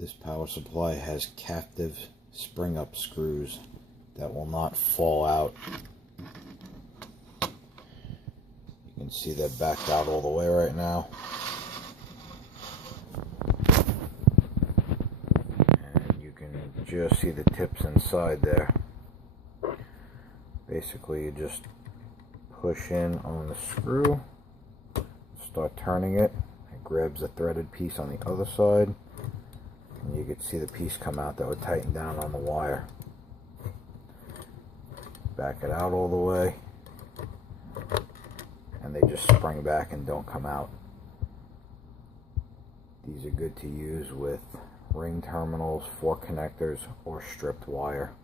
This power supply has captive spring up screws that will not fall out. You can see they're backed out all the way right now. And you can just see the tips inside there. Basically, you just push in on the screw, start turning it. It grabs a threaded piece on the other side. And you can see the piece come out that would tighten down on the wire. Back it out all the way, and they just spring back and don't come out. These are good to use with ring terminals, fork connectors, or stripped wire.